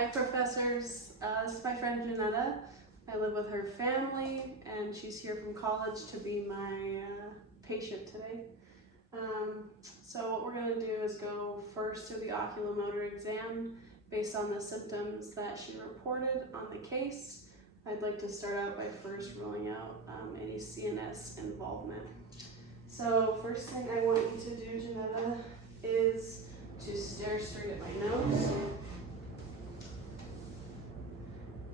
Hi professors, this is my friend Janetta. I live with her family and she's here from college to be my patient today. So what we're going to do is go first through the oculomotor exam based on the symptoms that she reported on the case. I'd like to start out by first ruling out any CNS involvement. So first thing I want you to do, Janetta, is to stare straight at my nose.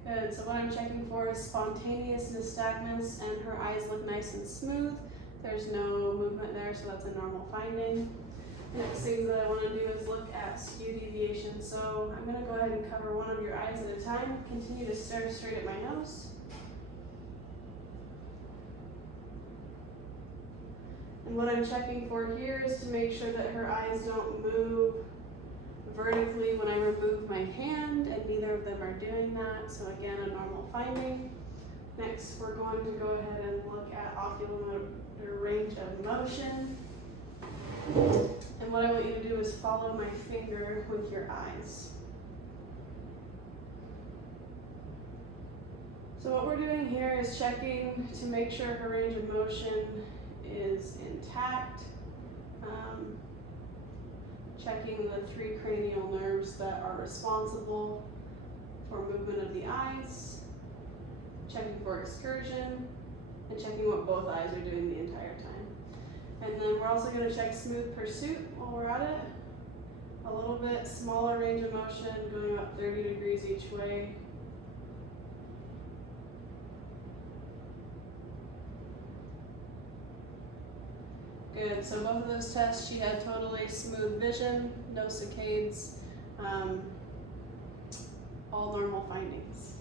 Good, so what I'm checking for is spontaneous nystagmus and her eyes look nice and smooth. There's no movement there, so that's a normal finding. Next thing that I want to do is look at skew deviation. So I'm going to go ahead and cover one of your eyes at a time. Continue to stare straight at my nose. And what I'm checking for here is to make sure that her eyes don't move vertically when I remove my hand, and neither of them are doing that, so again, a normal finding. Next, we're going to go ahead and look at oculomotor range of motion. And what I want you to do is follow my finger with your eyes. So what we're doing here is checking to make sure her range of motion is intact. Checking the 3 cranial nerves that are responsible for movement of the eyes, checking for excursion, and checking what both eyes are doing the entire time. And then we're also going to check smooth pursuit while we're at it. A little bit smaller range of motion, going about 30 degrees each way. Good, so both of those tests, she had totally smooth vision, no saccades, all normal findings.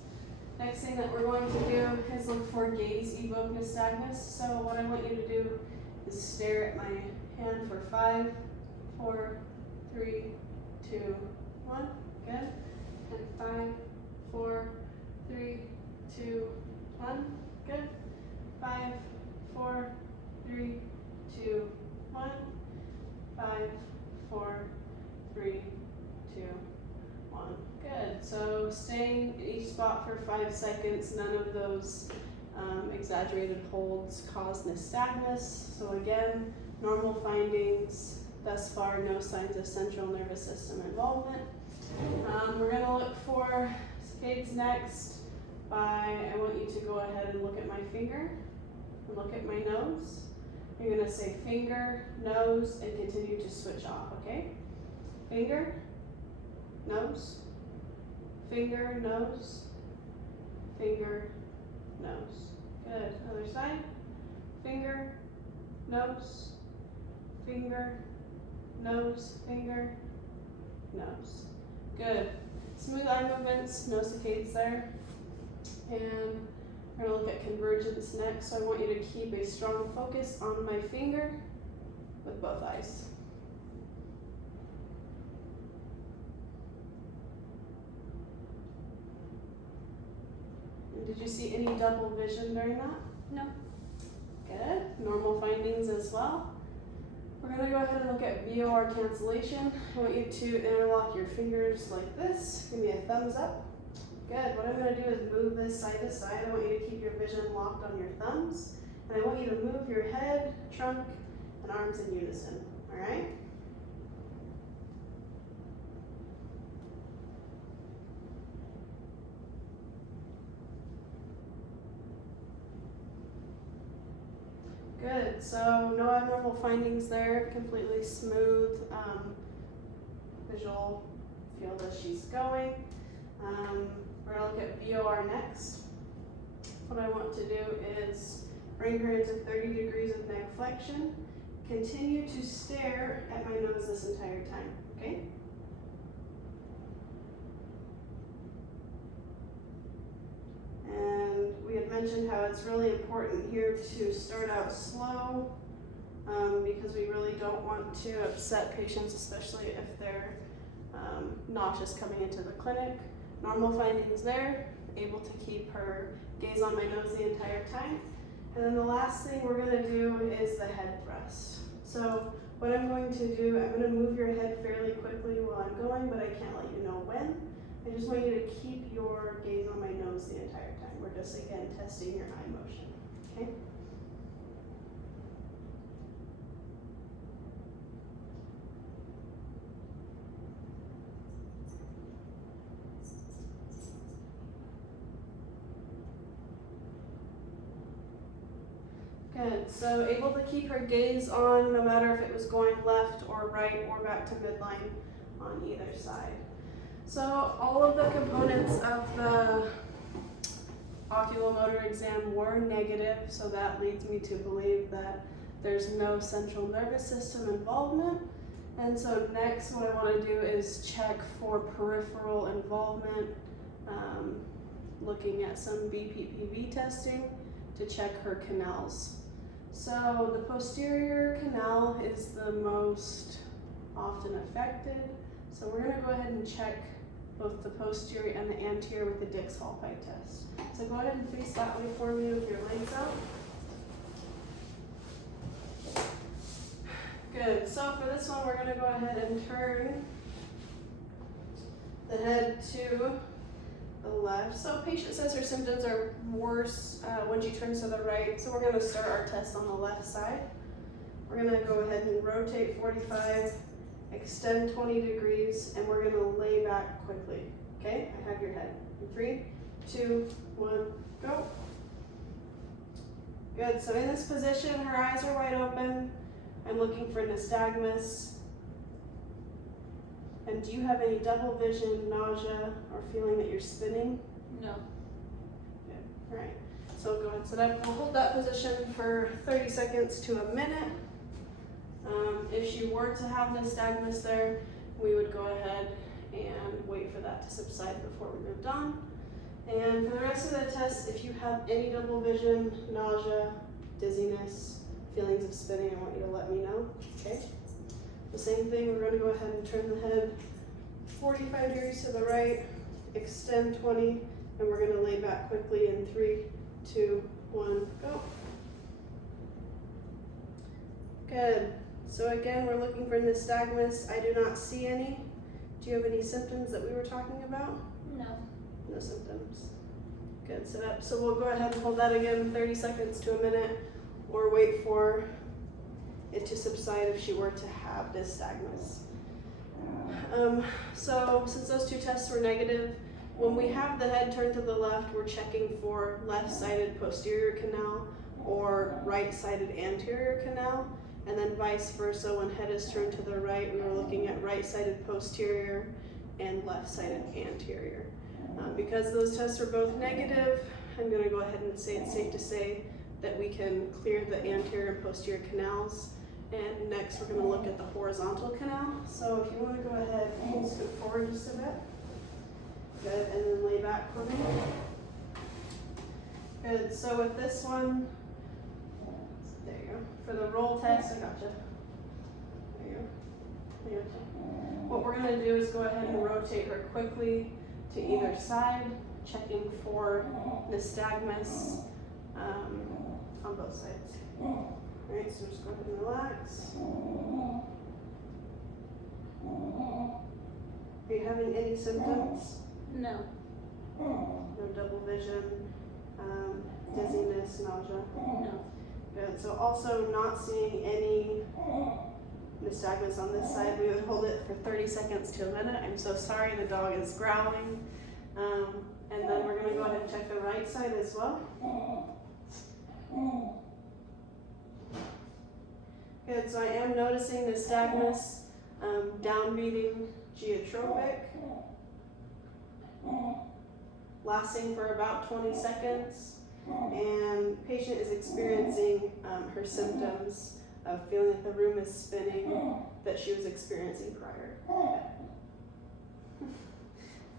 Next thing that we're going to do is look for gaze-evoked nystagmus. So what I want you to do is stare at my hand for 5, 4, 3, 2, 1, good. And 5, 4, 3, 2, 1, good. 5, 4, 3, 2, 1, 5, 4, 3, 2, 1. Good. So staying in each spot for 5 seconds. None of those exaggerated holds cause nystagmus. So again, normal findings. Thus far, no signs of central nervous system involvement. We're going to look for saccades next. I want you to go ahead and look at my finger and look at my nose. You're going to say finger, nose, and continue to switch off, okay? Finger, nose, finger, nose, finger, nose. Good. Other side. Finger, nose, finger, nose, finger, nose. Good. Smooth eye movements, no saccades there. And we're going to look at convergence next, so I want you to keep a strong focus on my finger with both eyes. And did you see any double vision during that? No. Good. Normal findings as well. We're going to go ahead and look at VOR cancellation. I want you to interlock your fingers like this. Give me a thumbs up. Good. What I'm going to do is move this side to side. I want you to keep your vision locked on your thumbs. And I want you to move your head, trunk, and arms in unison. All right? Good. So no abnormal findings there. Completely smooth visual field as she's going. We're going to look at VOR next. What I want to do is bring her into 30 degrees of neck flexion. Continue to stare at my nose this entire time, okay? And we had mentioned how it's really important here to start out slow because we really don't want to upset patients, especially if they're nauseous coming into the clinic. Normal findings there, able to keep her gaze on my nose the entire time. And then the last thing we're going to do is the head thrust. So what I'm going to do, I'm going to move your head fairly quickly while I'm going, but I can't let you know when. I just want you to keep your gaze on my nose the entire time. We're just, again, testing your eye motion, okay? Good, so able to keep her gaze on no matter if it was going left or right or back to midline on either side. So all of the components of the oculomotor exam were negative, so that leads me to believe that there's no central nervous system involvement. And so next what I want to do is check for peripheral involvement, looking at some BPPV testing to check her canals. So the posterior canal is the most often affected. So we're going to go ahead and check both the posterior and the anterior with the Dix-Hall pipe test. So go ahead and face that way for me with your legs out. Good, so for this one we're going to go ahead and turn the head to the left. So patient says her symptoms are worse when she turns to the right. So we're going to start our test on the left side. We're going to go ahead and rotate 45, extend 20 degrees, and we're going to lay back quickly. Okay, I have your head. In 3, 2, 1, go. Good, so in this position, her eyes are wide open. I'm looking for nystagmus. And do you have any double vision, nausea, or feeling that you're spinning? No. Good. All right. So go ahead and sit up. We'll hold that position for 30 seconds to a minute. If she were to have nystagmus there, we would go ahead and wait for that to subside before we moved on. And for the rest of the test, if you have any double vision, nausea, dizziness, feelings of spinning, I want you to let me know. Okay. The same thing, we're going to go ahead and turn the head 45 degrees to the right, extend 20, and we're going to lay back quickly in 3, 2, 1, go. Good. So again, we're looking for nystagmus. I do not see any. Do you have any symptoms that we were talking about? No. No symptoms. Good, sit up. So we'll go ahead and hold that again 30 seconds to a minute, or wait for it to subside if she were to have nystagmus. So since those two tests were negative, when we have the head turned to the left, we're checking for left-sided posterior canal or right-sided anterior canal, and then vice versa. When head is turned to the right, we were looking at right-sided posterior and left-sided anterior. Because those tests were both negative, I'm going to go ahead and say it's safe to say that we can clear the anterior and posterior canals. And next we're going to look at the horizontal canal. So if you want to go ahead and scoot forward just a bit. Good, and then lay back for me. Good, so with this one, there you go. For the roll test, I gotcha. There you go. There you go. What we're going to do is go ahead and rotate her quickly to either side, checking for nystagmus on both sides. Alright, so just go ahead and relax. Are you having any symptoms? No. No double vision, dizziness, nausea? No. Good, so also not seeing any nystagmus on this side. We would hold it for 30 seconds to a minute. I'm so sorry, the dog is growling. And then we're going to go ahead and check the right side as well. Good, so I am noticing nystagmus, downbeating geotropic, lasting for about 20 seconds, and patient is experiencing her symptoms of feeling like the room is spinning that she was experiencing prior.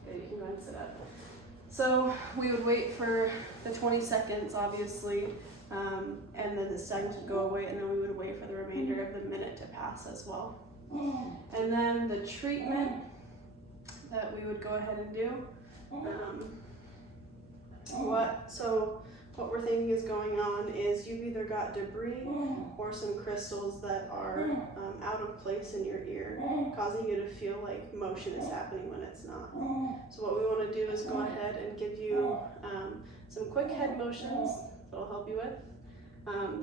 Okay, you can go ahead and sit up. So we would wait for the 20 seconds, obviously, and then the nystagmus would go away, and then we would wait for the remainder of the minute to pass as well. And then the treatment that we would go ahead and do. So what we're thinking is going on is you've either got debris or some crystals that are out of place in your ear, causing you to feel like motion is happening when it's not. So what we want to do is go ahead and give you some quick head motions that'll help you with,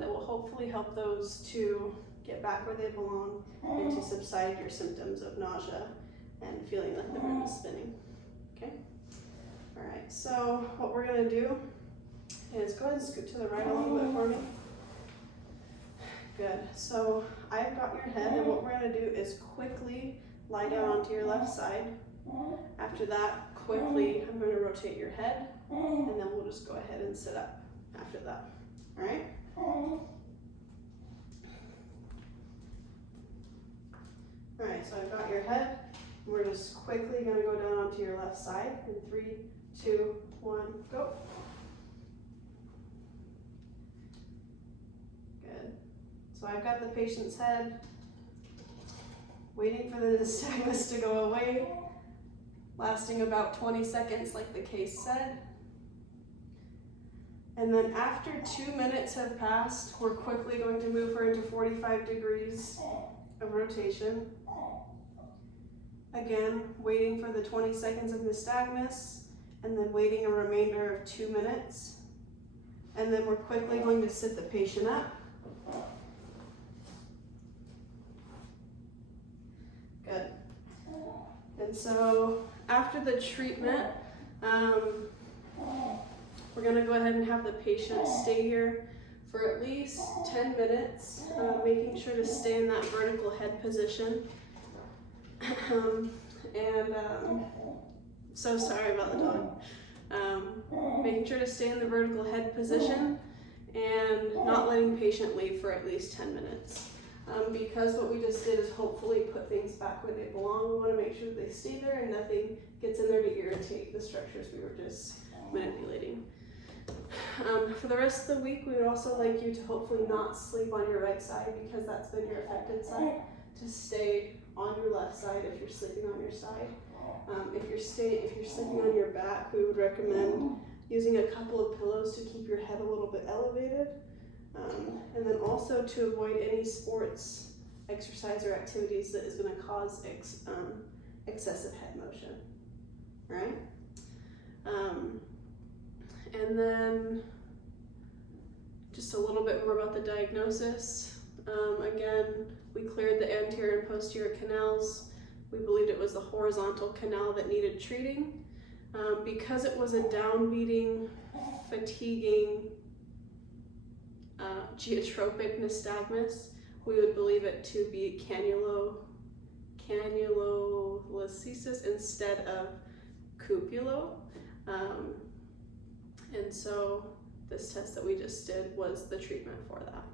that will hopefully help those to get back where they belong and to subside your symptoms of nausea and feeling like the room is spinning. Okay? All right, so what we're gonna do is go ahead and scoot to the right a little bit for me. Good, so I've got your head, and what we're gonna do is quickly lie down onto your left side. After that, quickly, I'm gonna rotate your head, and then we'll just go ahead and sit up after that, all right? All right, so I've got your head. We're just quickly gonna go down onto your left side in 3, 2, 1, go. Good. So I've got the patient's head, waiting for the nystagmus to go away, lasting about 20 seconds like the case said. And then after 2 minutes have passed, we're quickly going to move her into 45 degrees of rotation. Again, waiting for the 20 seconds of nystagmus, and then waiting a remainder of 2 minutes. And then we're quickly going to sit the patient up. Good. And so after the treatment, we're going to go ahead and have the patient stay here for at least 10 minutes, making sure to stay in that vertical head position. So sorry about the dog. Making sure to stay in the vertical head position and not letting patient leave for at least 10 minutes. Because what we just did is hopefully put things back where they belong. We want to make sure that they stay there and nothing gets in there to irritate the structures we were just manipulating. For the rest of the week, we would also like you to hopefully not sleep on your right side, because that's been your affected side, to stay on your left side if you're sleeping on your side. If you're sleeping on your back, we would recommend using a couple of pillows to keep your head a little bit elevated. And then also to avoid any sports, exercise, or activities that is going to cause excessive head motion, right? And then just a little bit more about the diagnosis. Again, we cleared the anterior and posterior canals. We believed it was the horizontal canal that needed treating. Because it was a downbeating, fatiguing, geotropic nystagmus, we would believe it to be cannulolysis instead of cupulo. And so this test that we just did was the treatment for that.